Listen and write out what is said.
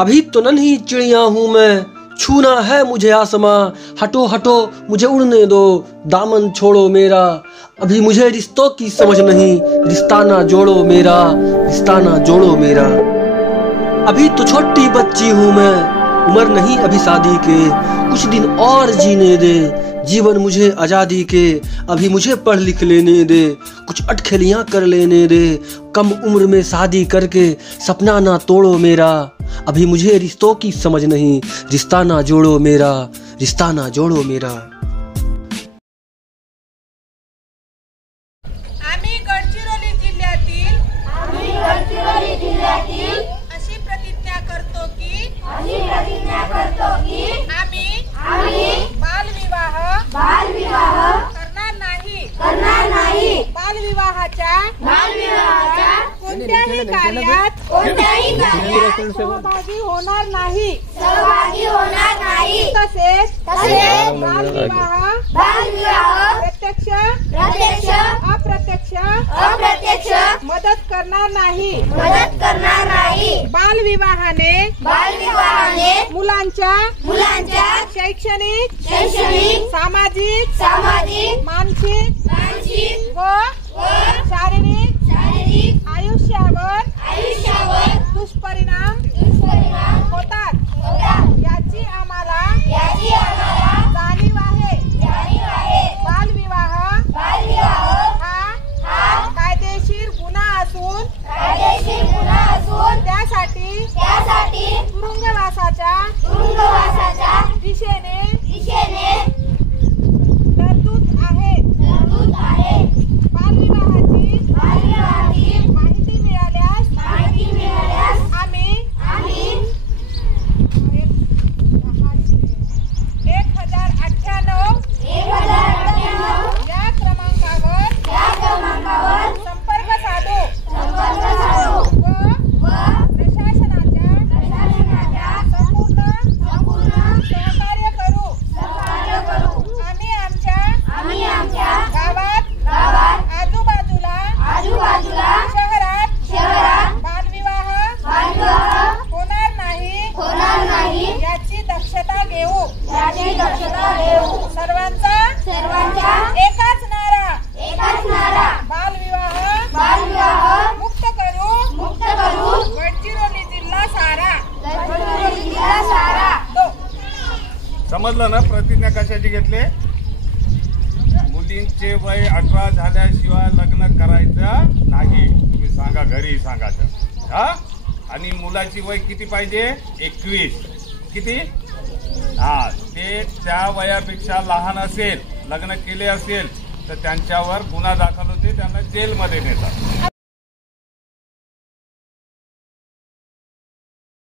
अभी तो नन्ही चिड़िया हूँ मैं, छूना है मुझे आसमां, हटो हटो मुझे उड़ने दो, दामन छोड़ो मेरा। अभी मुझे रिश्तों की समझ नहीं, रिश्ता ना जोड़ो मेरा, रिश्ता ना जोड़ो मेरा। अभी तो छोटी बच्ची हूँ मैं, उम्र नहीं अभी शादी के, कुछ दिन और जीने दे, जीवन मुझे आज़ादी के। अभी मुझे पढ़ लिख लेने दे, कुछ अटखेलियाँ कर लेने दे, कम उम्र में शादी करके सपना ना तोड़ो मेरा। अभी मुझे रिश्तों की समझ नहीं, रिश्ता ना जोड़ो मेरा, रिश्ता ना जोड़ो मेरा। आम्ही गडचिरोली जिल्ह्यातील अशी प्रतिज्ञा करतो की आम्ही बालविवाह करणार नाही। बालविवाहाच्या कोणत्याही कार्यात सहभागी होणार नाही। तसेच बालविवाह प्रत्यक्ष अप्रत्यक्ष मदत करणार नाही। बालविवाहाने मुलांच्या शैक्षणिक, सामाजिक, मानसिक व शारीरिक आयुष्यावर दुष्परिणाम होतात, याची आम्हाला जाणीव आहे। बालविवाह हा कायदेशीर गुन्हा असून त्यासाठी तुरुंगवासाच्या दिशेने तरतूद आहे। बालविवाहाची माहिती मिळाल्यास आम्ही 1098 या क्रमांकावर संपर्क साधू व प्रशासनाच्या संपूर्ण सहकार्य करू। आम्ही आमच्या गावात आजूबाजूला शहरात बालविवाह होणार नाही याची दक्षता घेऊ। सर्वांचा एकाच नारा, बालविवाह मुक्त करू। गडचिरोली जिल्हा सारा। समजलं ना प्रतिज्ञा कशाची घेतली? मुलींचे वय 18 झाल्याशिवाय लग्न करायचं नाही, तुम्ही सांगा, घरी सांगायचं हा। आणि मुलाची वय किती पाहिजे? 21। किती? हा, ते त्या वयापेक्षा लहान असेल, लग्न केले असेल तर त्यांच्यावर गुन्हा दाखल होते, त्यांना जेलमध्ये नेतात।